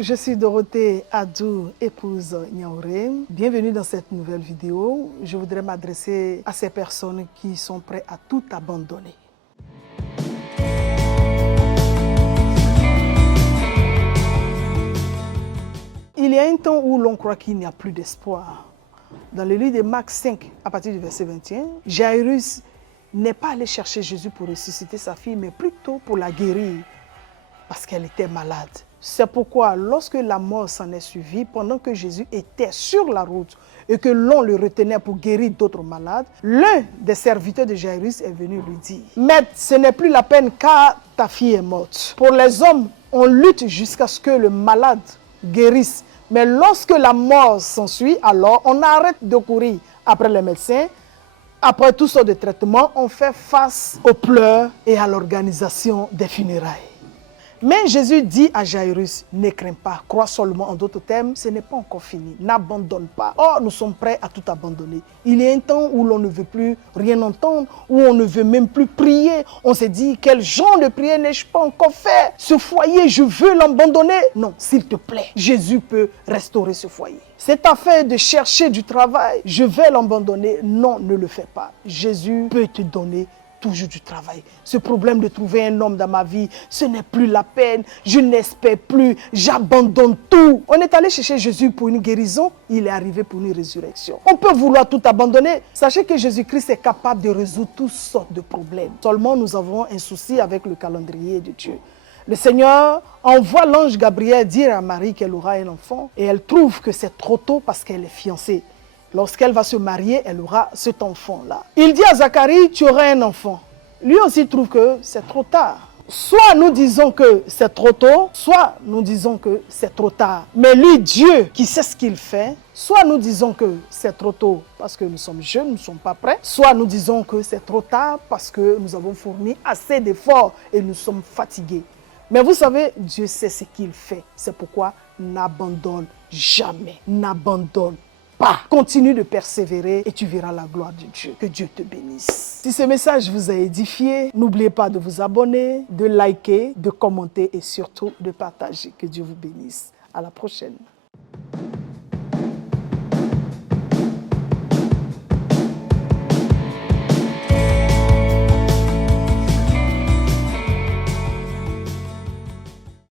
je suis Dorothée Adou, épouse Niaouré. Bienvenue dans cette nouvelle vidéo. Je voudrais m'adresser à ces personnes qui sont prêtes à tout abandonner. Il y a un temps où l'on croit qu'il n'y a plus d'espoir. Dans le livre de Marc 5, à partir du verset 21, Jairus n'est pas allé chercher Jésus pour ressusciter sa fille, mais plutôt pour la guérir, parce qu'elle était malade. C'est pourquoi, lorsque la mort s'en est suivie, pendant que Jésus était sur la route et que l'on le retenait pour guérir d'autres malades, l'un des serviteurs de Jairus est venu lui dire « Maître, ce n'est plus la peine car ta fille est morte. Pour les hommes, on lutte jusqu'à ce que le malade guérisse. Mais lorsque la mort s'ensuit, alors on arrête de courir après les médecins. Après tout sortes de traitements, on fait face aux pleurs et à l'organisation des funérailles. » Mais Jésus dit à Jairus, ne crains pas, crois seulement. En d'autres termes, ce n'est pas encore fini, n'abandonne pas. Or, nous sommes prêts à tout abandonner. Il y a un temps où l'on ne veut plus rien entendre, où on ne veut même plus prier. On se dit, quel genre de prière n'ai-je pas encore fait? Ce foyer, je veux l'abandonner. Non, s'il te plaît, Jésus peut restaurer ce foyer. Cette affaire de chercher du travail, je vais l'abandonner. Non, ne le fais pas. Jésus peut te donner toujours du travail. Ce problème de trouver un homme dans ma vie, ce n'est plus la peine, je n'espère plus, j'abandonne tout. On est allé chercher Jésus pour une guérison, il est arrivé pour une résurrection. On peut vouloir tout abandonner. Sachez que Jésus-Christ est capable de résoudre toutes sortes de problèmes. Seulement, nous avons un souci avec le calendrier de Dieu. Le Seigneur envoie l'ange Gabriel dire à Marie qu'elle aura un enfant et elle trouve que c'est trop tôt parce qu'elle est fiancée. Lorsqu'elle va se marier, elle aura cet enfant-là. Il dit à Zacharie, tu auras un enfant. Lui aussi trouve que c'est trop tard. Soit nous disons que c'est trop tôt, soit nous disons que c'est trop tard. Mais lui, Dieu, qui sait ce qu'il fait, soit nous disons que c'est trop tôt parce que nous sommes jeunes, nous ne sommes pas prêts, soit nous disons que c'est trop tard parce que nous avons fourni assez d'efforts et nous sommes fatigués. Mais vous savez, Dieu sait ce qu'il fait. C'est pourquoi n'abandonne jamais, n'abandonne pas. Continue de persévérer et tu verras la gloire de Dieu. Que Dieu te bénisse. Si ce message vous a édifié, n'oubliez pas de vous abonner, de liker, de commenter et surtout de partager. Que Dieu vous bénisse. À la prochaine.